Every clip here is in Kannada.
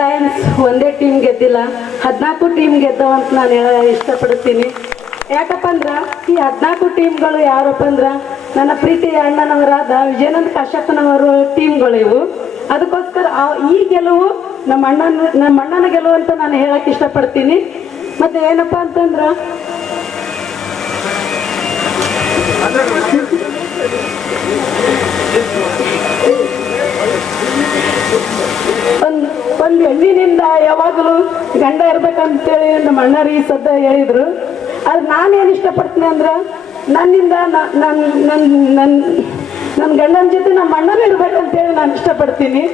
ಲಯನ್ಸ್ ಒಂದೇ ಟೀಮ್ ಗೆದ್ದಿಲ್ಲ, 14 ಟೀಮ್ ಗೆದ್ದವಂತ ನಾನು ಇಷ್ಟಪಡ್ತೀನಿ. ಯಾಕಪ್ಪ ಅಂದ್ರೆ ಈ 14 ಟೀಮ್ಗಳು ಯಾರಪ್ಪ ಅಂದ್ರೆ ನನ್ನ ಪ್ರೀತಿಯ ಅಣ್ಣನವರಾದ ವಿಜಯನಂದ ಕಾಶ್ಯಪ್ಪನವರು ಟೀಮ್ಗಳು ಇವು. ಅದಕ್ಕೋಸ್ಕರ ಈ ಗೆಲುವು ನಮ್ಮ ಅಣ್ಣನ ಗೆಲುವು ಅಂತ ನಾನು ಹೇಳಕ್ಕೆ ಇಷ್ಟಪಡ್ತೀನಿ. ಮತ್ತೆ ಏನಪ್ಪ ಅಂತಂದ್ರೆ ಒಂದು ಹೆಣ್ಣಿನಿಂದ ಯಾವಾಗಲೂ ಗಂಡ ಇರ್ಬೇಕಂತೇಳಿ ನಮ್ಮ ಅಣ್ಣರು ಈ ಸದ್ದ ಹೇಳಿದ್ರು. ಅದು ನಾನೇನು ಇಷ್ಟಪಡ್ತೀನಿ ಅಂದ್ರೆ ನನ್ನಿಂದ ನನ್ನ ಗಂಡನ ಜೊತೆ ನಮ್ಮ ಅಣ್ಣನ ಇರ್ಬೇಕಂತೇಳಿ ನಾನು ಇಷ್ಟಪಡ್ತೀನಿ.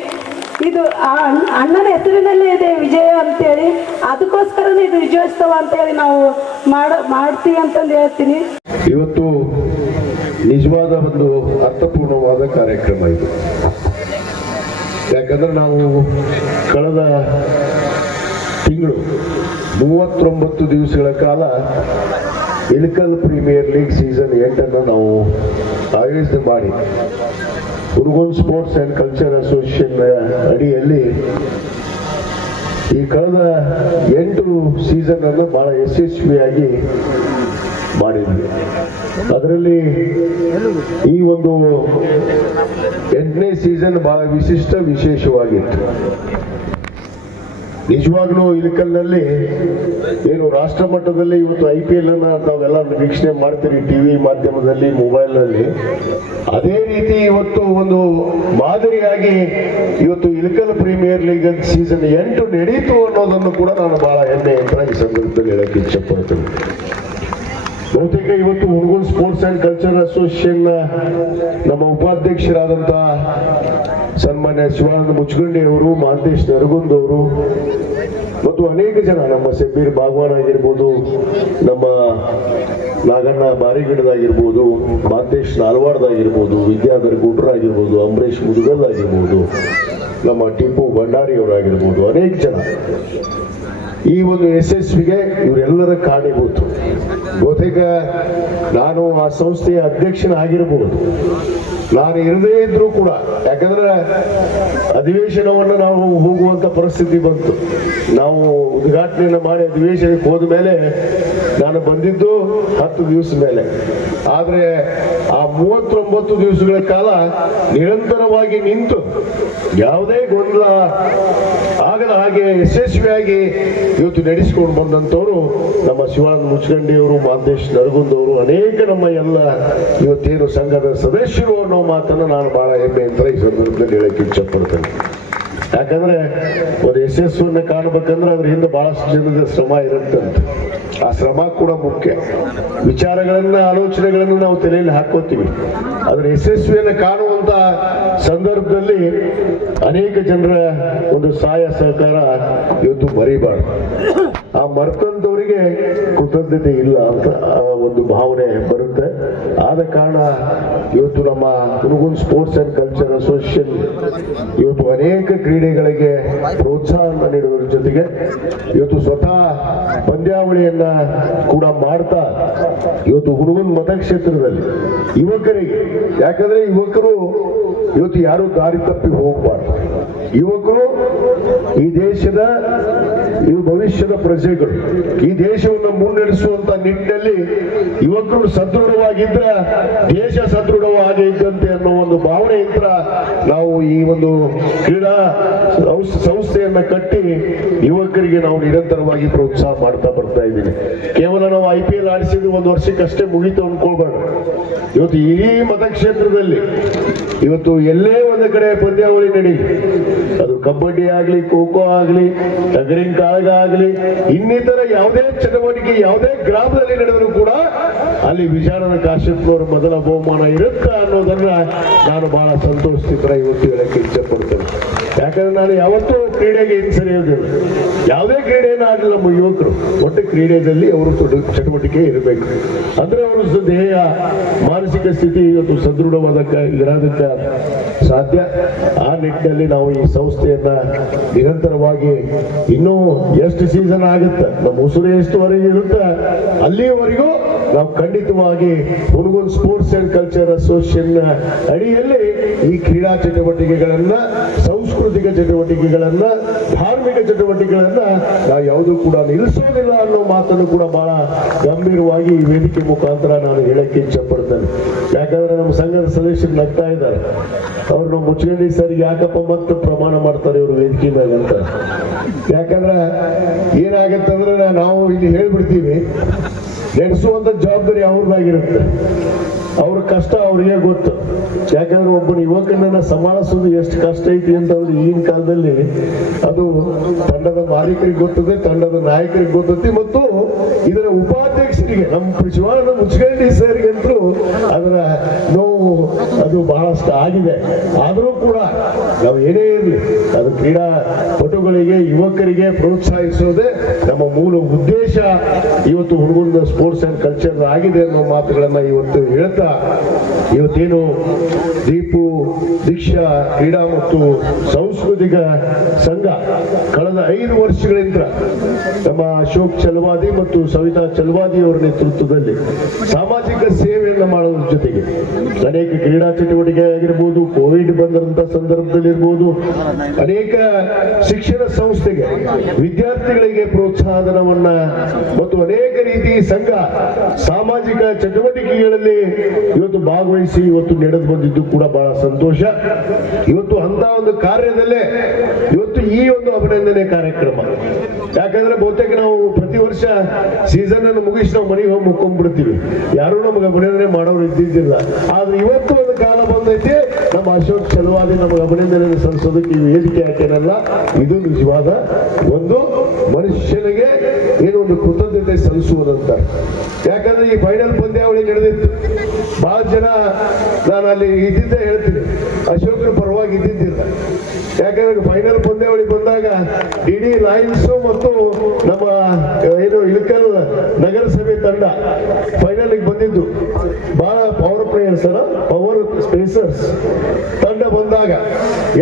ಇದು ಅಣ್ಣನ ಹೆಸರಿನಲ್ಲೇ ಇದೆ ವಿಜಯ ಅಂತೇಳಿ, ಅದಕ್ಕೋಸ್ಕರನೇ ಇದು ವಿಜಯೋತ್ಸವ ಅಂತೇಳಿ ನಾವು ಮಾಡ್ತೀವಿ ಅಂತಂದು ಹೇಳ್ತೀನಿ. ಇವತ್ತು ನಿಜವಾದ ಒಂದು ಅರ್ಥಪೂರ್ಣವಾದ ಕಾರ್ಯಕ್ರಮ ಇದು. ಯಾಕಂದ್ರೆ ನಾವು ಕಳೆದ ತಿಂಗಳು 39 ದಿವಸಗಳ ಕಾಲ ಇಳಕಲ್ ಪ್ರೀಮಿಯರ್ ಲೀಗ್ ಸೀಸನ್ 8 ನಾವು ಆಯೋಜನೆ ಮಾಡಿ Hungund sports and culture association ಅಡಿಯಲ್ಲಿ ಈ ಕಳೆದ 8 ಸೀಸನ್ ಅನ್ನು ಬಹಳ ಯಶಸ್ವಿಯಾಗಿ ಮಾಡಿದ್ವಿ. ಅದರಲ್ಲಿ ಈ ಒಂದು 8ನೇ ಸೀಸನ್ ಬಹಳ ವಿಶೇಷವಾಗಿತ್ತು. ನಿಜವಾಗ್ಲೂ ಇಳಕಲ್ನಲ್ಲಿ ಏನು ರಾಷ್ಟ್ರ ಮಟ್ಟದಲ್ಲಿ ಇವತ್ತು IPL ಅನ್ನ ತಾವೆಲ್ಲ ವೀಕ್ಷಣೆ ಮಾಡ್ತೀರಿ ಟಿವಿ ಮಾಧ್ಯಮದಲ್ಲಿ, ಮೊಬೈಲ್ನಲ್ಲಿ. ಅದೇ ರೀತಿ ಇವತ್ತು ಒಂದು ಮಾದರಿಯಾಗಿ ಇವತ್ತು ಇಳಕಲ್ ಪ್ರೀಮಿಯರ್ ಲೀಗ್ ಸೀಸನ್ 8 ನಡೀತು ಅನ್ನೋದನ್ನು ಕೂಡ ನಾನು ಬಹಳ ಹೆಮ್ಮೆ ಅಂತ ಈ ಸಂದರ್ಭದಲ್ಲಿ ಹೇಳಕ್ಕೆ ಇಚ್ಛಪಡ್ತೇನೆ. ಬಹುತೇಕ ಇವತ್ತು Hungund sports and culture association ನಮ್ಮ ಉಪಾಧ್ಯಕ್ಷರಾದಂಥ ಸನ್ಮಾನ್ಯ ಶಿವಾನಂದ ಮುಚ್ಚಗಂಡಿ ಅವರು, ಮಹಾಂತೇಶ್ ನರಗುಂದ್ ಅವರು ಮತ್ತು ಅನೇಕ ಜನ, ನಮ್ಮ ಶಬ್ಬೀರ್ ಬಾಗ್ವಾನ್ ಆಗಿರ್ಬೋದು, ನಮ್ಮ ನಾಗಣ್ಣ ಬಾರಿಗಿಡದಾಗಿರ್ಬೋದು, ಮಹಾಂತೇಶ್ ನಾಲ್ವಾಡ್ದಾಗಿರ್ಬೋದು, ವಿದ್ಯಾಧರ್ ಗುಡ್ರಾಗಿರ್ಬೋದು, ಅಂಬರೀಶ್ ಮುದುಗಲ್ ಆಗಿರ್ಬೋದು, ನಮ್ಮ ಟಿಪ್ಪು ಭಂಡಾರಿ ಅವರಾಗಿರ್ಬೋದು, ಅನೇಕ ಜನ ಈ ಒಂದು ಯಶಸ್ವಿಗೆ ಇವರೆಲ್ಲರ ಕಾರಣೀಭೂತ. ಬಹುತೇಕ ನಾನು ಆ ಸಂಸ್ಥೆಯ ಅಧ್ಯಕ್ಷನಾಗಿರ್ಬೋದು, ನಾನು ಇರದೇ ಇದ್ರೂ ಕೂಡ, ಯಾಕಂದ್ರೆ ಅಧಿವೇಶನವನ್ನು ನಾವು ಹೋಗುವಂತ ಪರಿಸ್ಥಿತಿ ಬಂತು. ನಾವು ಉದ್ಘಾಟನೆಯನ್ನು ಮಾಡಿ ಅಧಿವೇಶನಕ್ಕೆ ಹೋದ ಮೇಲೆ ನಾನು ಬಂದಿದ್ದು 10 ದಿವಸ ಮೇಲೆ. ಆದರೆ ಆ 39 ದಿವಸಗಳ ಕಾಲ ನಿರಂತರವಾಗಿ ನಿಂತು ಯಾವುದೇ ಗೊಂದಲ ಆಗದ ಹಾಗೆ ಯಶಸ್ವಿಯಾಗಿ ಇವತ್ತು ನಡೆಸಿಕೊಂಡು ಬಂದಂಥವರು ನಮ್ಮ ಶಿವಾನಂದ ಮುಚ್ಚಗಂಡಿಯವರು, ಮಹಾಂತೇಶ್ ನರಗುಂದ್ ಅವರು, ಅನೇಕ ನಮ್ಮ ಎಲ್ಲ ಇವತ್ತೇನು ಸಂಘದ ಸದಸ್ಯರು ಅನ್ನೋ ಮಾತನ್ನು ನಾನು ಬಹಳ ಹೆಮ್ಮೆ ಅಂತ ಈ ಸಂದರ್ಭದಲ್ಲಿ ಹೇಳಕ್ಕೆ ಇಚ್ಛಪಡ್ತೇನೆ. ಯಾಕಂದ್ರೆ ಒಂದು ಯಶಸ್ಸನ್ನು ಕಾಣಬೇಕಂದ್ರೆ ಅದ್ರ ಹಿಂದೆ ಬಹಳಷ್ಟು ಜನದ ಶ್ರಮ ಇರುತ್ತಂತೆ. ಆ ಶ್ರಮ ಕೂಡ ಮುಖ್ಯ. ವಿಚಾರಗಳನ್ನ, ಆಲೋಚನೆಗಳನ್ನು ನಾವು ತಲೆಯಲ್ಲಿ ಹಾಕೋತೀವಿ. ಅದರ ಯಶಸ್ವಿಯನ್ನು ಕಾಣುವಂತ ಸಂದರ್ಭದಲ್ಲಿ ಅನೇಕ ಜನರ ಒಂದು ಸಹಾಯ ಸಹಕಾರ ಇವತ್ತು ಮರಿಬಾರ್ದು. ಆ ಮರ್ತಂತವರಿಗೆ ಕೃತಜ್ಞತೆ ಇಲ್ಲ ಅಂತ ಒಂದು ಭಾವನೆ ಬರುತ್ತೆ. ಆದ ಕಾರಣ ಇವತ್ತು ನಮ್ಮ Hungund sports and culture association ಇವತ್ತು ಅನೇಕ ಕ್ರೀಡೆಗಳಿಗೆ ಪ್ರೋತ್ಸಾಹ ನೀಡುವುದರ ಜೊತೆಗೆ ಇವತ್ತು ಸ್ವತಃ ಪಂದ್ಯಾವಳಿಯನ್ನ ಕೂಡ ಮಾಡ್ತಾ ಇವತ್ತು ಹುನಗುಂದ ಮತಕ್ಷೇತ್ರದಲ್ಲಿ ಯುವಕರಿಗೆ, ಯಾಕಂದ್ರೆ ಯುವಕರು ಇವತ್ತು ಯಾರು ದಾರಿ ತಪ್ಪಿ ಹೋಗಬಾರ್ದು. ಯುವಕರು ಈ ದೇಶದ ಭವಿಷ್ಯದ ಪ್ರಜೆಗಳು. ಈ ದೇಶವನ್ನು ಮುನ್ನಡೆಸುವಂತ ನಿಟ್ಟಿನಲ್ಲಿ ಯುವಕರು ಸದೃಢವಾಗಿದ್ರೆ ದೇಶ ಸದೃಢವಾಗಿ ಇದ್ದಂತೆ ಅನ್ನೋ ಒಂದು ಭಾವನೆಯಿಂದ ನಾವು ಈ ಒಂದು ಕ್ರೀಡಾ ಸಂಸ್ಥೆಯನ್ನ ಕಟ್ಟಿ ಯುವಕರಿಗೆ ನಾವು ನಿರಂತರವಾಗಿ ಪ್ರೋತ್ಸಾಹ ಮಾಡ್ತಾ ಬರ್ತಾ ಇದ್ದೀನಿ. ಕೇವಲ ನಾವು IPL ಆಡಿಸಿದ್ದು 1 ವರ್ಷಕ್ಕಷ್ಟೇ ಮುಗಿತು ಅನ್ಕೊಳ್ಬಾರ್ದು. ಇವತ್ತು ಇಡೀ ಮತಕ್ಷೇತ್ರದಲ್ಲಿ ಇವತ್ತು ಎಲ್ಲೇ ಒಂದು ಕಡೆ ಪಂದ್ಯಾವಳಿ ನಡೀಲಿ, ಅದು ಕಬಡ್ಡಿ ಆಗ್ಲಿ, ಖೋ ಖೋ ಆಗ್ಲಿ, ಟಗರಿನ ಕಾಳಗ ಆಗ್ಲಿ, ಇನ್ನಿತರ ಯಾವುದೇ ಚಟುವಟಿಕೆ ಯಾವುದೇ ಗ್ರಾಮದಲ್ಲಿ ನಡೆದರೂ ಕೂಡ ಅಲ್ಲಿ ವಿಜಯಾನಂದ ಕಾಶ್ಯಪ್ನವರ ಮೊದಲ ಬಹುಮಾನ ಇರುತ್ತಾ ಅನ್ನೋದನ್ನ ನಾನು ಬಹಳ ಸಂತೋಷದಿಂದ ಇವತ್ತು ಹೇಳಕ್ಕೆ ಇಚ್ಛಪಡ್ತೇನೆ. ಯಾಕಂದ್ರೆ ನಾನು ಯಾವತ್ತೂ ಕ್ರೀಡೆಗೆ ಹಿಂಸರಿಯೋದಿಲ್ಲ. ಯಾವುದೇ ಕ್ರೀಡೆಯನ್ನು ಆಗಲಿ ನಮ್ಮ ಯುವಕರು ಒಟ್ಟು ಕ್ರೀಡೆಯಲ್ಲಿ ಅವರು ಚಟುವಟಿಕೆ ಇರಬೇಕು. ಅಂದ್ರೆ ಅವರು ದೇಹ ಮಾನಸಿಕ ಸ್ಥಿತಿ ಇವತ್ತು ಸದೃಢವಾದಕ್ಕೆ ಇರೋದಕ್ಕೆ ಸಾಧ್ಯ. ಆ ನಿಟ್ಟಿನಲ್ಲಿ ನಾವು ಈ ಸಂಸ್ಥೆಯನ್ನ ನಿರಂತರವಾಗಿ ಇನ್ನೂ ಎಷ್ಟು ಸೀಸನ್ ಆಗುತ್ತೆ, ನಮ್ಮ ಉಸುರು ಎಷ್ಟುವರೆಗೆ ಇರುತ್ತೆ ಅಲ್ಲಿಯವರೆಗೂ ನಾವು ಖಂಡಿತವಾಗಿ Hungund sports and culture association ಅಡಿಯಲ್ಲಿ ಈ ಕ್ರೀಡಾ ಚಟುವಟಿಕೆಗಳನ್ನ, ಸಾಂಸ್ಕೃತಿಕ ಚಟುವಟಿಕೆಗಳನ್ನ, ಧಾರ್ಮಿಕ ಚಟುವಟಿಕೆಗಳನ್ನ ನಾವು ಯಾವುದೂ ಕೂಡ ನಿಲ್ಲಿಸೋದಿಲ್ಲ ಅನ್ನೋ ಮಾತನ್ನು ಕೂಡ ಬಹಳ ಗಂಭೀರವಾಗಿ ಈ ವೇದಿಕೆ ಮುಖಾಂತರ ನಾನು ಹೇಳಕ್ಕೆ ಇಚ್ಛೆ ಪಡ್ತೇನೆ. ಯಾಕಂದ್ರೆ ನಮ್ಮ ಸಂಘದ ಸದಸ್ಯರು ನಗ್ತಾ ಇದ್ದಾರೆ, ಅವ್ರು ನಾವು ಮುಚ್ಚಿಗಂಡಿ ಸರ್ ಯಾಕಪ್ಪ ಮತ್ತೆ ಪ್ರಮಾಣ ಮಾಡ್ತಾರೆ ಇವರು ವೇದಿಕೆ ಮೇಲೆ ಅಂತ. ಯಾಕಂದ್ರೆ ಏನಾಗತ್ತಂದ್ರೆ ನಾವು ಇಲ್ಲಿ ಹೇಳ್ಬಿಡ್ತೀವಿ, ನಡೆಸುವಂತ ಜವಾಬ್ದಾರಿ ಅವ್ರದ್ದಾಗಿರುತ್ತೆ, ಅವ್ರ ಕಷ್ಟ ಅವ್ರಿಗೆ ಗೊತ್ತು. ಯಾಕಂದ್ರೆ ಒಬ್ಬನ ಯುವಕನನ್ನ ಸಮಾಳಿಸೋದು ಎಷ್ಟು ಕಷ್ಟ ಐತಿ ಅಂತಂದ್ರೆ ಈಗಿನ ಕಾಲದಲ್ಲಿ ಅದು ತಂಡದ ಮಾಲೀಕರಿಗೆ ಗೊತ್ತದೆ, ತಂಡದ ನಾಯಕರಿಗೆ ಗೊತ್ತೈತಿ, ಮತ್ತು ಇದರ ಉಪಾಧ್ಯಕ್ಷರಿಗೆ ನಮ್ಮ ಶಿವಾನಂದ ಮುಚ್ಚಿಗಂಡಿ ಸರ್ಗಂತೂ ಅದರ ನೋವು ಅದು ಬಹಳಷ್ಟು ಆಗಿದೆ. ಆದರೂ ಕೂಡ ನಾವು ಏನೇ ಇರಲಿ ಅದು ಕ್ರೀಡಾ ಪಟುಗಳಿಗೆ, ಯುವಕರಿಗೆ ಪ್ರೋತ್ಸಾಹಿಸೋದೇ ನಮ್ಮ ಮೂಲ ಉದ್ದೇಶ. ಇವತ್ತು ಹುನಗುಂದ ಸ್ಪೋರ್ಟ್ಸ್ ಅಂಡ್ ಕಲ್ಚರ್ ಆಗಿದೆ ಅನ್ನೋ ಮಾತುಗಳನ್ನ ಇವತ್ತು ಹೇಳ್ತಾ, ಇವತ್ತೇನು ದೀಕ್ಷಾ ಕ್ರೀಡಾ ಮತ್ತು ಸಾಂಸ್ಕೃತಿಕ ಸಂಘ ಕಳೆದ 5 ವರ್ಷಗಳಿಂದ ನಮ್ಮ ಅಶೋಕ್ ಚಲವಾದಿ ಮತ್ತು ಸವಿತಾ ಚಲವಾದಿ ಅವರ ನೇತೃತ್ವದಲ್ಲಿ ಸಾಮಾಜಿಕ ಸೇವೆಯನ್ನು ಮಾಡೋದ್ರ ಜೊತೆಗೆ ಅನೇಕ ಕ್ರೀಡಾ ಚಟುವಟಿಕೆ ಆಗಿರ್ಬೋದು, ಕೋವಿಡ್ ಬಂದಂತ ಸಂದರ್ಭದಲ್ಲಿ ಇರ್ಬೋದು, ಅನೇಕ ಶಿಕ್ಷಣ ಸಂಸ್ಥೆಗೆ ವಿದ್ಯಾರ್ಥಿಗಳಿಗೆ ಪ್ರೋತ್ಸಾಹಧನವನ್ನ ಮತ್ತು ಅನೇಕ ರೀತಿ ಸಂಘ ಸಾಮಾಜಿಕ ಚಟುವಟಿಕೆಗಳಲ್ಲಿ ಇವತ್ತು ಭಾಗವಹಿಸಿ ಇವತ್ತು ನಡೆದು ಬಂದಿದ್ದು ಕೂಡ ಬಹಳ ಸಂತೋಷ. ಇವತ್ತು ಅಂತ ಒಂದು ಕಾರ್ಯದಲ್ಲೇ ಇವತ್ತು ಈ ಒಂದು ಅಭಿನಂದನೆ ಕಾರ್ಯಕ್ರಮ. ಯಾಕಂದ್ರೆ ಬಹುತೇಕ ನಾವು ಪ್ರತಿ ವರ್ಷ ಸೀಸನ್ ಅನ್ನು ಮುಗಿಸಿ ನಾವು ಮನೆಗೆ ಹೋಗಿ ಮುಕ್ಕೊಂಡ್ಬಿಡ್ತೀವಿ, ಯಾರು ನಮಗೆ ಅಭಿನಂದನೆ ಮಾಡೋರು ಇದ್ದಿದ್ದಿಲ್ಲ. ಆದ್ರೆ ಇವತ್ತು ಒಂದು ಕಾಲ ಬಂದೈತಿ, ನಮ್ಮ ಅಶೋಕ್ ಚಲವಾದಿ ನಮಗೆ ಅಭಿನಂದನೆ ಸಲ್ಲಿಸೋದಕ್ಕೆ ಈ ವೇದಿಕೆ ಹಾಕೇನಲ್ಲ, ಇದು ನಿಜವಾದ ಒಂದು ಮನುಷ್ಯನಿಗೆ ಏನೋ ಒಂದು ಕೃತಜ್ಞತೆ ಸಲ್ಲಿಸುವುದಂತ. ಯಾಕಂದ್ರೆ ಈ ಫೈನಲ್ ಪಂದ್ಯಾವಳಿ ನಡೆದಿತ್ತು, ಬಹಳ ಜನ ನಾನು ಅಲ್ಲಿ ಇದ್ದಿದ್ದೆ ಹೇಳ್ತೀನಿ, ಅಶೋಕರ ಪರವಾಗಿ ಇದ್ದಿದ್ದಿಲ್ಲ. ಯಾಕಂದ್ರೆ ಫೈನಲ್ ಪಂದ್ಯಾವಳಿ ಬಂದಾಗ ಇಡೀ ಲಯನ್ಸ್ ಮತ್ತು ನಮ್ಮ ಏನು ಇಳಕಲ್ ನಗರಸಭೆ ತಂಡ ಫೈನಲ್ ಬಂದಿದ್ದು, ಬಹಳ ಪವರ್ ಪ್ಲೇಯರ್ಸ್ ಅಲ್ಲ, ಪವರ್ ಸ್ಪೇಸರ್ಸ್ ತಂಡ ಬಂದಾಗ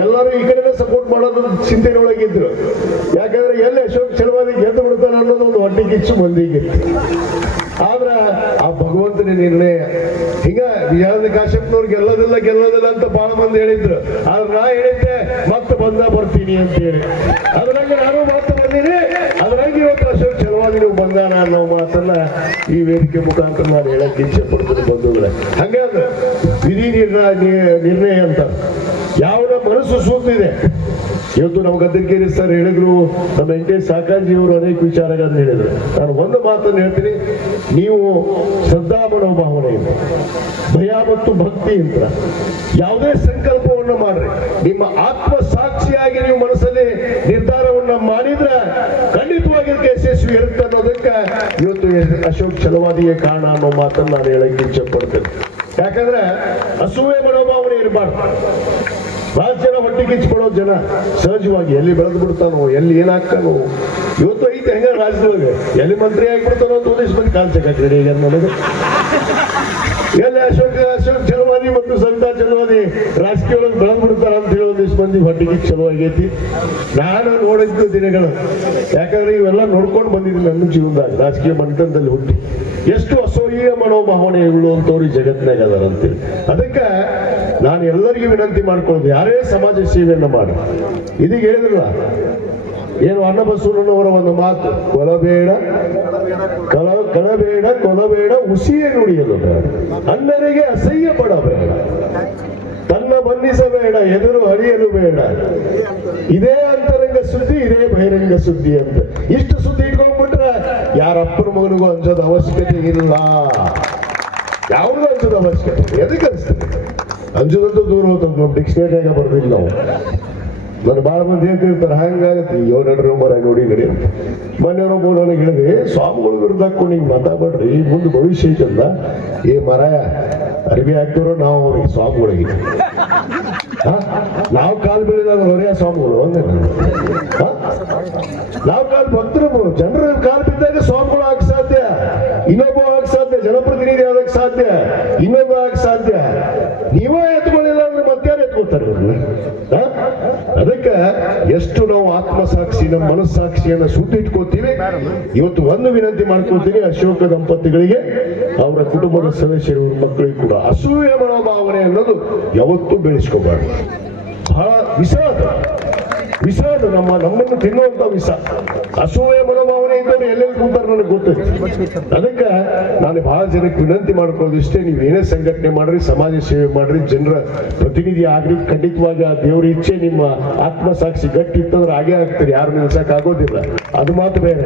ಎಲ್ಲರೂ ಈ ಕಡೆ ಸಪೋರ್ಟ್ ಮಾಡೋದು ಚಿಂತನೆ ಒಳಗಿದ್ರು. ಯಾಕಂದ್ರೆ ಎಲ್ಲಿ ಅಶೋಕ್ ಚಲವಾದಿ ಗೆದ್ದು ಬಿಡ್ತಾನೆ ಅನ್ನೋದು ಒಂದು ಹೊಟ್ಟೆ ಕಿಚ್ಚು ಮಂದಿಗೆ. ಆದ್ರ ಆ ಭಗವಂತನ ನಿರ್ಣಯ ಹಿಂಗ ವಿಜಯಾನಂದ ಕಾಶ್ಯಪ್ನವ್ರು ಗೆಲ್ಲೋದಿಲ್ಲ ಅಂತ ಬಹಳ ಮಂದಿ ಹೇಳಿದ್ರು. ಆದ್ರೆ ನಾ ಹೇಳಿದ್ದೆ ಮತ್ತೆ ಬರ್ತೀನಿ ಅಂತ ಹೇಳಿ, ಅದ್ರಂಗೆ ನಾನು ಮತ್ತೆ ಬಂದೀನಿ. ಅದ್ರಂಗೆ ಇವತ್ತು ಅಶೋಕ್ ಚಲವಾದಿ ನೀವು ಬಂದಾನ ಅನ್ನೋ ಮಾತನ್ನ ಈ ವೇದಿಕೆ ಮುಖಾಂತರ ನಾನು ಹೇಳಕ್ಕೆ ಇಚ್ಛೆ ಪಡ್ತೀನಿ ಬಂಧುಗಳೇ. ಹಂಗೆ ಅದು ವಿಧಿ ನಿರ್ಣಯ ಅಂತ ಯಾವನ ಮನಸ್ಸು ಸೂತಿದೆ. ಇವತ್ತು ನಮ್ಮ ಗದ್ದೆಗೇರಿ ಸರ್ ಹೇಳಿದ್ರು, ನಮ್ಮ ವೆಂಕಟೇಶ್ ಸಾಕಾಜಿ ಅವರು ಅನೇಕ ವಿಚಾರಗಳನ್ನು ಹೇಳಿದ್ರು. ನಾನು ಒಂದು ಮಾತನ್ನು ಹೇಳ್ತೀನಿ, ನೀವು ಶ್ರದ್ಧಾ ಮನೋಭಾವನೆಯಿಂದ, ಭಯ ಮತ್ತು ಭಕ್ತಿಯಿಂದ ಯಾವುದೇ ಸಂಕಲ್ಪವನ್ನು ಮಾಡ್ರಿ, ನಿಮ್ಮ ಆತ್ಮ ಸಾಕ್ಷಿಯಾಗಿ ನೀವು ಮನಸ್ಸಲ್ಲಿ ನಿರ್ಧಾರವನ್ನ ಮಾಡಿದ್ರೆ ಖಂಡಿತವಾಗಿ ಅದಕ್ಕೆ ಯಶಸ್ವಿ ಇರುತ್ತೆ ಅನ್ನೋದಕ್ಕೆ ಇವತ್ತು ಅಶೋಕ್ ಚಲವಾದಿಗೆ ಕಾರಣ ಅನ್ನೋ ಮಾತನ್ನು ನಾನು ಹೇಳಕ್ಕೆ ಇಚ್ಛೆ ಪಡ್ತೇನೆ. ಯಾಕಂದ್ರೆ ಅಸೂಯೆ ಮನೋಭಾವನೆ ಇರಬಾರ್ದು. ಬಹಳ ಜನ ಹೊಟ್ಟೆ ಕಿಚ್ಕೊಳ್ಳೋ ಜನ ಸಹಜವಾಗಿ ಎಲ್ಲಿ ಬೆಳೆದು ಬಿಡ್ತಾನೋ, ಎಲ್ಲಿ ಏನಾಗ್ತಾನೋ. ಇವತ್ತು ಐತೆ ಹೆಂಗ ರಾಜ್ಯದೊಳಗೆ ಎಲ್ಲಿ ಮಂತ್ರಿ ಆಗಿಬಿಡ್ತಾನೋ ಅಂತ ಒಂದಿಷ್ಟು ಮಂದಿ ಕಾಣಿಸಕ್ಕೆ ಈಗ ನನಗೆ. ಎಲ್ಲಿ ಅಶೋಕ್ ಚಲವಾದಿ ಮತ್ತು ಸವಿತಾ ಚಲವಾದಿ ರಾಜಕೀಯ ಒಳಗೆ ಬೆಳೆದು ಬಿಡ್ತಾರ ಅಂತ ಹೇಳಿ ಒಂದಿಷ್ಟು ಮಂದಿ ಹೊಟ್ಟೆಗೆ ಚಲೋ ಆಗೈತಿ. ನಾನು ನೋಡಿದ್ದು ದಿನಗಳು, ಯಾಕಂದ್ರೆ ಇವೆಲ್ಲ ನೋಡ್ಕೊಂಡು ಬಂದಿದ್ದೀನಿ ನನ್ನ ಜೀವನದಾಗ. ರಾಜಕೀಯ ಮಂಟನದಲ್ಲಿ ಹುಟ್ಟಿ ಎಷ್ಟು ಅಸೂಯ ಮನೋಭಾವನೆಗಳು ಅಂತವ್ರು ಈ ಜಗತ್ತಿನಾಗ ಅದಾರ ಅಂತೇಳಿ. ಅದಕ್ಕೆ ನಾನು ಎಲ್ಲರಿಗೂ ವಿನಂತಿ ಮಾಡ್ಕೊಳ್ಳೋದು, ಯಾರೇ ಸಮಾಜ ಸೇವೆಯನ್ನ ಮಾಡಿ. ಇದೀಗ ಹೇಳಿದ್ರಲ್ಲ ಏನು ಅನ್ನಬಸವಣ್ಣನವರ ಒಂದು ಮಾತು, ಕಳಬೇಡ ಕೊಲಬೇಡ ಹುಸಿಯೇ ನುಡಿಯಲು ಬೇಡ, ಅಣ್ಣನಿಗೆ ಅಸಹ್ಯ ಪಡಬೇಡ, ತನ್ನ ಬಂಧಿಸಬೇಡ ಎದುರು ಅರಿಯಲು ಬೇಡ, ಇದೇ ಅಂತರಂಗ ಸುದ್ದಿ ಇದೇ ಬಹಿರಂಗ ಸುದ್ದಿ ಅಂತ. ಇಷ್ಟು ಸುದ್ದಿ ಇಟ್ಕೊಂಡ್ಬಿಟ್ರೆ ಯಾರಪ್ಪನ ಮಗನಿಗೂ ಅಂಜೋದ ಅವಶ್ಯಕತೆ ಇಲ್ಲ. ಯಾವ್ದು ಅಂಜೋದ ಅವಶ್ಯಕತೆ ಎದಕ್ಕೆ ಅನಿಸ್ತದೆ? ಅಂಜೋದಂತೂ ದೂರ ಹೋಗ್ತದೆ, ನಮ್ಮ ಡಿಕ್ಷನರಿಯಾಗ ಬರ್ದಿಲ್ಲ ನಾವು. ನಾನು ಭಾಳ ಮಂದಿ ಹೇಳ್ತಿರ್ತಾರೆ ಹಂಗಾಗತ್ತೆ, ಅಯ್ಯೋ ನಡ್ರಿ ಮರ ನೋಡಿ ನಡಿ ಅಂತ. ಮನೆಯವರೊಬ್ಬ ನನಗೆ ಹೇಳಿದೆ, ಸ್ವಾಮಿಗಳು ವಿರುದ್ಧ ಹಾಕೊಂಡು ಹಿಂಗೆ ಮಾತಾಡ್ಬೇಡ್ರಿ, ಮುಂದೆ ಭವಿಷ್ಯ ಐತಲ್ಲ. ಏ ಮರ ಅರಿವಿ ಹಾಕ್ತಿರೋ ನಾವು ಅವ್ರಿಗೆ ಸ್ವಾಮಿಗಳಿಗೆ, ನಾವು ಕಾಲು ಬೆಳೆದಾಗ ಹೊರೆಯ ಸ್ವಾಮಿಗಳು ಒಂದೇ. ನಾವು ಕಾಲು ಭಕ್ತರು, ಜನರ ಕಾಲು ಬಿದ್ದಾಗ ಸ್ವಾಮಿಗಳು ಆಗಕ್ಕೆ ಸಾಧ್ಯ, ಇನ್ನೊಬ್ಬ ಆಗಕ್ಕೆ ಸಾಧ್ಯ, ಜನಪ್ರತಿನಿಧಿ ಆಗಕ್ಕೆ ಸಾಧ್ಯ, ಇನ್ನೊಬ್ಬ ಆಗಕ್ಕೆ ಸಾಧ್ಯ. ನೀವೇ ಎತ್ಕೊಳ್ಳಿಲ್ಲ ಅಂದ್ರೆ ಮತ್ತಾರು ಎತ್ಕೊತಾರೆ. ಮಾಡ್ತಾರೆ ಅವ್ರನ್ನ. ಅದಕ್ಕೆ ಎಷ್ಟು ನಾವು ಆತ್ಮಸಾಕ್ಷಿ ನಮ್ಮ ಮನಸ್ಸಾಕ್ಷಿಯನ್ನ ಸುಟ್ಟಿಟ್ಕೋತೀವಿ. ಇವತ್ತು ಒಂದು ವಿನಂತಿ ಮಾಡ್ಕೊಳ್ತೀನಿ ಅಶೋಕ ದಂಪತಿಗಳಿಗೆ, ಅವರ ಕುಟುಂಬದ ಸದಸ್ಯರು ಮಕ್ಕಳಿಗೆ ಕೂಡ ಅಸೂಯೆ ಮನೋಭಾವನೆ ಅನ್ನೋದು ಯಾವತ್ತೂ ಬೆಳೆಸ್ಕೋಬಾರ್ದು. ಬಹಳ ವಿಷಾದ ನಮ್ಮನ್ನು ತಿನ್ನುವಂತ ವಿಷ. ಅಸೂಯೆ ಮನೋಭಾವನೆ ಇದ್ದವರು ಎಲ್ಲೆಲ್ಲಿ ಕೂತಾರೆ ನನಗೆ ಗೊತ್ತಿದೆ. ಅದಕ್ಕೆ ನಾನು ಬಹಳ ಜನಕ್ಕೆ ವಿನಂತಿ ಮಾಡ್ಕೊಳ್ಳೋದು ಇಷ್ಟೇ, ನೀವೇನೇ ಸಂಘಟನೆ ಮಾಡ್ರಿ, ಸಮಾಜ ಸೇವೆ ಮಾಡ್ರಿ, ಜನರ ಪ್ರತಿನಿಧಿ ಆಗ್ರಿ, ಖಂಡಿತವಾಗಿ ಆ ದೇವ್ರ ಇಚ್ಛೆ ನಿಮ್ಮ ಆತ್ಮಸಾಕ್ಷಿ ಗಟ್ಟಿ ಇತ್ತಂದ್ರೆ ಹಾಗೆ ಆಗ್ತೀರಿ, ಯಾರು ನಿಲ್ಸಕ್ ಆಗೋದಿಲ್ಲ, ಅದು ಮಾತು ಬೇರೆ.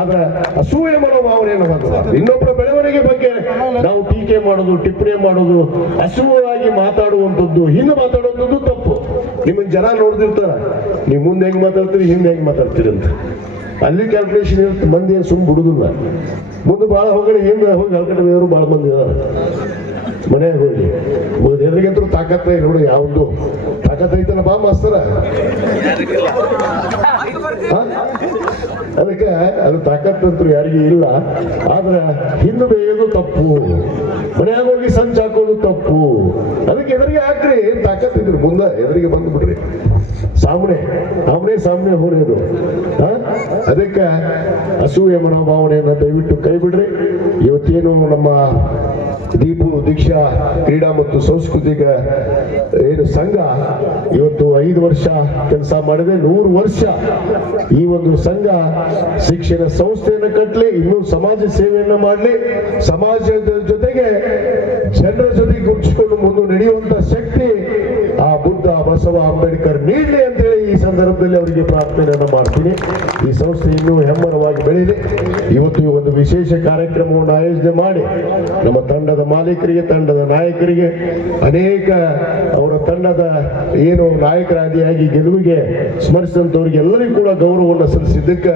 ಆದ್ರೆ ಅಸೂಯೆ ಮನೋಭಾವನೆಯನ್ನು ಹೊಂದಬಾರ್ದು. ಇನ್ನೊಬ್ಬರ ಬೆಳವಣಿಗೆ ಬಗ್ಗೆ ನಾವು ಟೀಕೆ ಮಾಡೋದು, ಟಿಪ್ಪಣಿ ಮಾಡೋದು, ಅಸೂಯವಾಗಿ ಮಾತಾಡುವಂಥದ್ದು, ಹಿಂದೆ ಮಾತಾಡುವಂಥದ್ದು ತಪ್ಪು. ನಿಮ್ಮನ್ನ ಜನ ನೋಡ್ದಿರ್ತಾರ, ನೀವು ಮುಂದೆ ಹೆಂಗ್ ಮಾತಾಡ್ತೀರಿ, ಹಿಂದೆ ಹೆಂಗ್ ಮಾತಾಡ್ತೀರಿ ಅಂತ. ಅಲ್ಲಿ ಕ್ಯಾಲ್ಕುಲೇಷನ್ ಇರುತ್ತೆ. ಮಂದಿ ಏನು ಸುಮ್ ಬಿಡುದಿಲ್ಲ. ಮುಂದೆ ಭಾಳ ಹೋಗಲಿ, ಹಿಂದೆ ಹೋಗಿ ಹಲ್ಕಟ್ಟವರು ಭಾಳ ಮಂದಿ ಇದಾರೆ. ಮನೆಯಾಗ ಹೋಗಿ ಎದುರಿಗಂತೂ ತಾಕತ್ತ ನೋಡಿ, ಯಾವ್ದು ತಾಕತ್ ಐತಲ್ಲ ಬಾ ಮಾಸ್ತರ. ಅದಕ್ಕೆ ಅದು ತಾಕತ್ತಂತೂ ಯಾರಿಗೂ ಇಲ್ಲ. ಆದ್ರೆ ಹಿಂದೆ ಬೇಯೋದು ತಪ್ಪು, ಮನೆಯಾಗ ಹೋಗಿ ಸಂಚ ಹಾಕೋದು ತಪ್ಪು. ಅದಕ್ಕೆ ಎದುರಿಗೆ ಹಾಕ್ರಿ, ಏನ್ ತಾಕತ್ ಇದ್ರು ಮುಂದೆ ಎದುರಿಗೆ ಬಂದ್ಬಿಡ್ರಿ. ಸಾಮನೆ ಹೊಡೆಯೋದು. ಅದಕ್ಕೆ ಅಸೂಯೆ ಮನೋಭಾವನೆಯನ್ನು ದಯವಿಟ್ಟು ಕೈ ಬಿಡ್ರಿ. ಇವತ್ತೇನು ನಮ್ಮ ದೀಕ್ಷಾ ಕ್ರೀಡಾ ಮತ್ತು ಸಾಂಸ್ಕೃತಿಕ ಏನು ಸಂಘ ಇವತ್ತು 5 ವರ್ಷ ಕೆಲಸ ಮಾಡಿದೆ, 100 ವರ್ಷ ಈ ಒಂದು ಸಂಘ ಶಿಕ್ಷಣ ಸಂಸ್ಥೆಯನ್ನು ಕಟ್ಟಲಿ, ಇನ್ನೂ ಸಮಾಜ ಸೇವೆಯನ್ನ ಮಾಡಲಿ, ಸಮಾಜದ ಜೊತೆಗೆ ಜನರ ಜೊತೆಗೆ ಗುರುತಿಸಿಕೊಂಡು ಮುಂದೆ ನಡೆಯುವಂತ ಶಕ್ತಿ ಆ ಬುದ್ಧ ಬಸವ ಅಂಬೇಡ್ಕರ್ ನೀಡಲಿ ಅಂತೇಳಿ ಈ ಸಂದರ್ಭದಲ್ಲಿ ಅವರಿಗೆ ಪ್ರಾರ್ಥನೆಯನ್ನು ಮಾಡ್ತೀನಿ. ಈ ಸಂಸ್ಥೆ ಇನ್ನೂ ಹೆಮ್ಮರವಾಗಿ ಬೆಳೀಲಿ. ಇವತ್ತು ಈ ಒಂದು ವಿಶೇಷ ಕಾರ್ಯಕ್ರಮವನ್ನು ಆಯೋಜನೆ ಮಾಡಿ ನಮ್ಮ ತಂಡದ ಮಾಲೀಕರಿಗೆ, ತಂಡದ ನಾಯಕರಿಗೆ, ಅನೇಕ ಅವರ ತಂಡದ ಏನು ನಾಯಕರಾದಿಯಾಗಿ ಗೆಲುವಿಗೆ ಸ್ಮರಿಸಿದಂಥವ್ರಿಗೆ ಎಲ್ಲರಿಗೂ ಕೂಡ ಗೌರವವನ್ನು ಸಲ್ಲಿಸಿದ್ದಕ್ಕೆ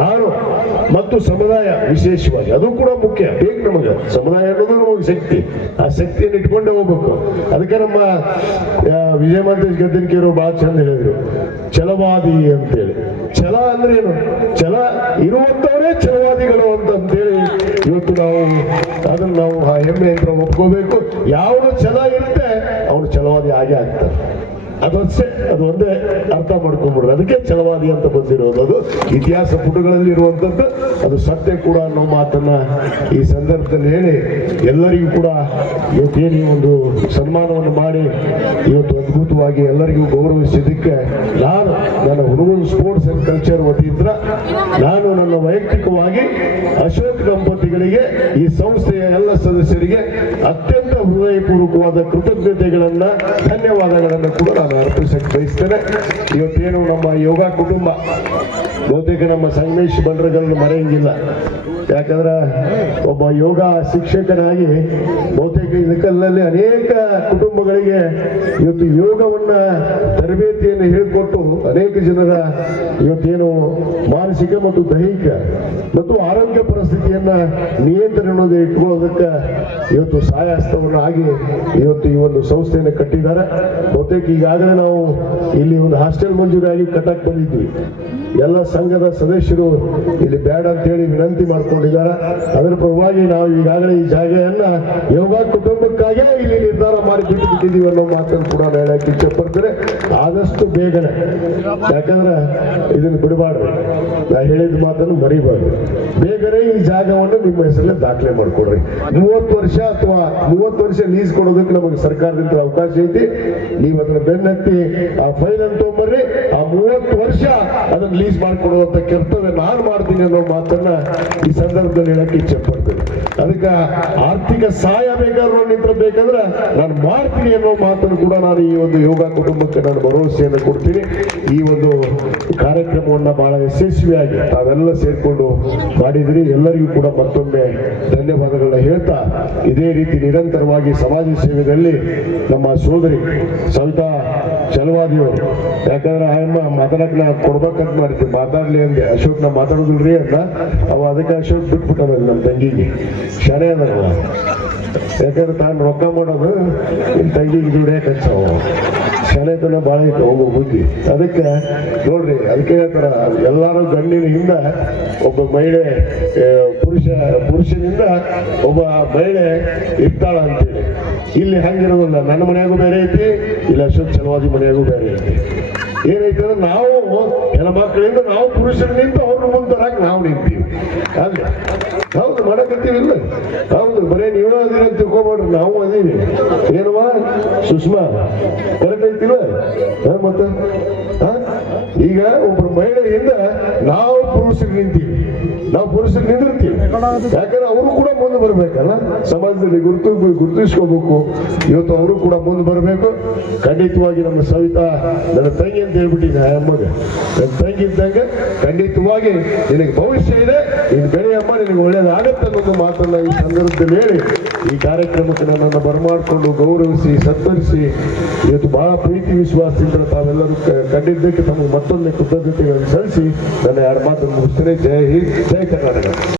ನಾನು ಮತ್ತು ಸಮುದಾಯ ವಿಶೇಷವಾಗಿ ಅದು ಕೂಡ ಮುಖ್ಯ. ಬೇಕು ನಮಗೆ ಸಮುದಾಯ ಅನ್ನೋದು ನಮಗೆ ಶಕ್ತಿ, ಆ ಶಕ್ತಿಯನ್ನು ಇಟ್ಕೊಂಡೇ ಹೋಗ್ಬೇಕು. ಅದಕ್ಕೆ ನಮ್ಮ ವಿಜಯ ಮಂತೇಶ್ ಗದ್ದೆನಕೆಯವರು ಬಹಳ ಚಂದ ಹೇಳಿದ್ರು, ಛಲವಾದಿ ಅಂತೇಳಿ. ಛಲ ಅಂದ್ರೆ ಏನು? ಛಲ ಇರುವಂತವರೇ ಛಲವಾದಿಗಳು ಅಂತೇಳಿ ಇವತ್ತು ಅದನ್ನು ನಾವು ಆ ಹೆಮ್ಮೆ ಅಂತ ಒಪ್ಕೋಬೇಕು. ಯಾವುದು ಛಲ ಇರುತ್ತೆ ಅವನು ಛಲವಾದಿ ಆಗೇ ಆಗ್ತಾರೆ. ಅದು ಒಂದೇ ಅರ್ಥ ಮಾಡ್ಕೊಂಡ್ಬಿಡ್ರಿ. ಅದಕ್ಕೆ ಛಲವಾದಿ ಅಂತ ಬಂದಿರೋದು, ಅದು ಇತಿಹಾಸ ಪುಟಗಳಲ್ಲಿ ಇರುವಂತದ್ದು, ಅದು ಸತ್ಯ ಕೂಡ ಅನ್ನೋ ಮಾತನ್ನ ಈ ಸಂದರ್ಭದಲ್ಲಿ ಹೇಳಿ ಎಲ್ಲರಿಗೂ ಕೂಡ ಇವತ್ತೇನು ಒಂದು ಸನ್ಮಾನವನ್ನು ಮಾಡಿ ಇವತ್ತು ಅದ್ಭುತವಾಗಿ ಎಲ್ಲರಿಗೂ ಗೌರವಿಸಿದ್ದಕ್ಕೆ ನನ್ನ ಹುಡುಗರು ಸ್ಪೋರ್ಟ್ಸ್ ಅಂಡ್ ಕಲ್ಚರ್ ವತಿಯಿಂದ ನಾನು ನನ್ನ ವೈಯಕ್ತಿಕವಾಗಿ ಅಶೋಕ್ ದಂಪತಿಗಳಿಗೆ, ಈ ಸಂಸ್ಥೆಯ ಎಲ್ಲ ಸದಸ್ಯರಿಗೆ ಅತ್ಯಂತ ಹೃದಯಪೂರ್ವಕವಾದ ಕೃತಜ್ಞತೆಗಳನ್ನ, ಧನ್ಯವಾದಗಳನ್ನು ಕೂಡ ನಾನು ಅರ್ಪಿಸಕ್ಕೆ ಬಯಸ್ತೇನೆ. ಇವತ್ತೇನು ನಮ್ಮ ಯೋಗ ಕುಟುಂಬ ಬಹುತೇಕ ನಮ್ಮ ಸಂಗಮೇಶ್ ಬಂಡ್ರಗಳನ್ನು ಮರೆಯಂಗಿಲ್ಲ. ಯಾಕಂದ್ರೆ ಒಬ್ಬ ಯೋಗ ಶಿಕ್ಷಕನಾಗಿ ಬಹುತೇಕ ಇದಕ್ಕಲ್ಲಲ್ಲಿ ಅನೇಕ ಕುಟುಂಬಗಳಿಗೆ ಇವತ್ತು ಯೋಗವನ್ನ ತರಬೇತಿಯನ್ನು ಹೇಳಿಕೊಟ್ಟು ಅನೇಕ ಜನರ ಇವತ್ತೇನು ಮಾನಸಿಕ ಮತ್ತು ದೈಹಿಕ ಮತ್ತು ಆರೋಗ್ಯ ಪರಿಸ್ಥಿತಿಯನ್ನ ನಿಯಂತ್ರಣದಲ್ಲಿ ಇಟ್ಕೊಳ್ಳೋದಕ್ಕೆ ಇವತ್ತು ಸಹಾಯಹಸ್ತವನ್ನು ಆಗಿ ಇವತ್ತು ಈ ಒಂದು ಸಂಸ್ಥೆಯನ್ನು ಕಟ್ಟಿದ್ದಾರೆ. ಬಹುತೇಕ ಈಗಾಗಲೇ ನಾವು ಇಲ್ಲಿ ಒಂದು ಹಾಸ್ಟೆಲ್ ಮಂಜೂರಾಗಿ ಕಟ್ಟಕ್ಕೆ ಬಂದಿದ್ವಿ. ಎಲ್ಲ ಸಂಘದ ಸದಸ್ಯರು ಇಲ್ಲಿ ಬೇಡ ಅಂತ ಹೇಳಿ ವಿನಂತಿ ಮಾಡ್ಕೊಂಡಿದ್ದಾರೆ. ಅದರ ಪರವಾಗಿ ನಾವು ಈಗಾಗಲೇ ಈ ಜಾಗೆಯನ್ನ ಯೋಗ ಕುಟುಂಬಕ್ಕಾಗೇ ಇಲ್ಲಿ ನಿರ್ಧಾರ ಮಾಡಿ ಬಿಟ್ಟಿದ್ದೀವಿ ಅನ್ನೋ ಮಾತನ್ನು ಕೂಡ ಹೇಳಕ್ಕೆ ಇಚ್ಛೆ ಪಡ್ತಾರೆ. ಆದಷ್ಟು ಬೇಗನೆ, ಯಾಕಂದ್ರೆ ಇದನ್ನು ಬಿಡಬಾರ್ದು, ನಾ ಹೇಳಿದ ಮಾತನ್ನು ಮರಿಬಾರ್ದು. ಬೇಗನೆ ಈ ಜಾಗವನ್ನು ನಿಮ್ಮ ಹೆಸರಲ್ಲೇ ದಾಖಲೆ ಮಾಡ್ಕೊಡ್ರಿ. 30 ವರ್ಷ ಅಥವಾ 30 ವರ್ಷ ಲೀಸ್ ಕೊಡೋದಕ್ಕೆ ನಮಗೆ ಸರ್ಕಾರದಿಂದ ಅವಕಾಶ ಐತಿ. ನೀವು ಅದನ್ನ ಬೆನ್ನತ್ತಿ ಆ ಫೈಲ್ ಅಂತ ತೊಗೊಂಬರ್ರಿ. ಆ 30 ವರ್ಷ ಅದನ್ನ ಲೀಸ್ ಮಾಡಿಕೊಡುವಂತ ಕರ್ತವ್ಯ ನಾನು ಮಾಡ್ತೀನಿ ಅನ್ನೋ ಮಾತನ್ನ ಈ ಸಂದರ್ಭದಲ್ಲಿ ಹೇಳಕ್ಕೆ ಇಚ್ಛೆ ಪಡ್ತೇನೆ. ಅದಕ್ಕೆ ಆರ್ಥಿಕ ಸಹಾಯ ಬೇಕಾದ್ರೂ ನಿಂತಿರ್ಬೇಕಂದ್ರೆ ನಾನು ಮಾಡ್ತೀನಿ ಅನ್ನೋ ಮಾತನ್ನು ಕೂಡ ನಾನು ಈ ಒಂದು ಯೋಗ ಕುಟುಂಬಕ್ಕೆ ನಾನು ಭರವಸೆಯನ್ನು ಕೊಡ್ತೀನಿ. ಈ ಒಂದು ಕಾರ್ಯಕ್ರಮವನ್ನ ಬಹಳ ಯಶಸ್ವಿಯಾಗಿ ತಾವೆಲ್ಲ ಸೇರ್ಕೊಂಡು ಮಾಡಿದ್ರಿ. ಎಲ್ಲರಿಗೂ ಕೂಡ ಮತ್ತೊಮ್ಮೆ ಧನ್ಯವಾದಗಳನ್ನ ಹೇಳ್ತಾ, ಇದೇ ರೀತಿ ನಿರಂತರವಾಗಿ ಸಮಾಜ ಸೇವೆಯಲ್ಲಿ ನಮ್ಮ ಸೋದರಿ ಸವಿತಾ ಛಲವಾದಿಯವರು, ಯಾಕಂದ್ರೆ ಆಯಮ್ಮ ಮಾತಾಡಕ್ ನಾ ಕೊಡ್ಬೇಕಂತ ಮಾಡಿದ್ವಿ, ಮಾತಾಡ್ಲಿ ಅಂದೆ. ಅಶೋಕ್ ನಾ ಮಾತಾಡೋದಿಲ್ರಿ ಅಂತ ಅವ, ಅದಕ್ಕೆ ಅಶೋಕ್ ಬಿಟ್ಬಿಟ್ಟಲ್ಲ ನಮ್ಮ ತಂಗಿಗೆ. ಶಾಲೆ ಅದಲ್ಲ, ಯಾಕಂದ್ರೆ ತಾನು ರೊಕ್ಕ ಮಾಡೋದು ನಿಮ್ಮ ತಂಗಿಗೆ ದುಡಿಯಕ್ಕೆ ಹಚ್ಚವ. ಶಾಲೆತನ ಭಾಳ ಐತೆ ಹೋಗೋ ಬುದ್ಧಿ. ಅದಕ್ಕೆ ನೋಡ್ರಿ, ಅದಕ್ಕೆ ಹೇಳ್ತಾರ ಎಲ್ಲಾರು ಗಂಡಿನ ಹಿಂದ ಒಬ್ಬ ಮಹಿಳೆ, ಪುರುಷನಿಂದ ಒಬ್ಬ ಮಹಿಳೆ ಇರ್ತಾಳ ಅಂತೇಳಿ. ಇಲ್ಲಿ ಹಂಗಿರೋದಿಲ್ಲ. ನನ್ನ ಮನೆಯಾಗೂ ಬೇರೆ ಐತಿ, ಇಲ್ಲಿ ಅಶೋಕ್ ಚಲವಾದಿ ಮನೆಯಾಗೂ ಬೇರೆ ಐತಿ. ಏನೈತೆ ಅಂದ್ರೆ ನಾವು ಹೆಣ್ಮಕ್ಳಿಂದ ನಾವು ಪುರುಷರು ನಿಂತು ಅವ್ರ ಮುಂದರಾಗಿ ನಾವು ನಿಂತೀವಿ. ಅಲ್ಲ ಹೌದು ಮಾಡಕತ್ತೀವಿ ಇಲ್ಲ ಹೌದು ಬರೀ ನೀವು ಅದೀರ ಅಂತ ತಿಳ್ಕೊಬೇಡ್ರಿ, ನಾವು ಅದೀವಿ. ಏನವಾ ಸುಷ್ಮಾ ಕರೆಕ್ಟ್ ಐತಿಲ್ಲ ಮತ್ತೆ ಈಗ ಒಬ್ರು ಮಹಿಳೆಯಿಂದ ನಾವು ಪುರುಷರು ನಿಂತೀವಿ, ನಾವು ಪುರುಷರು ನಿಂದಿರ್ತೀವಿ. ಯಾಕಂದ್ರೆ ಅವರು ಕೂಡ ಮುಂದೆ ಬರ್ಬೇಕಲ್ಲ, ಸಮಾಜದಲ್ಲಿ ಗುರುತಿಸ್ಕೋಬೇಕು. ಇವತ್ತು ಅವರು ಕೂಡ ಮುಂದೆ ಬರಬೇಕು. ಖಂಡಿತವಾಗಿ ನಮ್ಮ ಸವಿತಾ ನನ್ನ ತಂಗಿ ಅಂತ ಹೇಳ್ಬಿಟ್ಟಿದ್ದೆ, ಅಮ್ಮಗೆ ನನ್ನ ತಂಗಿ ಇದ್ದಂಗೆ ಖಂಡಿತವಾಗಿ ನಿನಗೆ ಭವಿಷ್ಯ ಇದೆ, ನೀನು ಬೆಳೆಯಮ್ಮ, ನಿನಗೆ ಒಳ್ಳೇದಾಗತ್ತೆ ಅನ್ನೋದು ಮಾತನ್ನ ಈ ಸಂದರ್ಭದಲ್ಲಿ ಹೇಳಿ ಈ ಕಾರ್ಯಕ್ರಮಕ್ಕೆ ನನ್ನನ್ನು ಬರಮಾಡಿಕೊಂಡು ಗೌರವಿಸಿ ಸತ್ಕರಿಸಿ ಇವತ್ತು ಬಹಳ ಪ್ರೀತಿ ವಿಶ್ವಾಸದಿಂದ ತಾವೆಲ್ಲರೂ ಕಂಡಿದ್ದಕ್ಕೆ ತಮಗೆ ಮತ್ತೊಂದು ಕೃತಜ್ಞತೆಗಳನ್ನು ಸಲ್ಲಿಸಿ ನನ್ನ ಎರಡು ಮಾತನ್ನು ಮುಗಿಸ್ತೇನೆ. ಜೈ ಹಿಂದ್, ಜೈ ಕರ್ನಾಟಕ.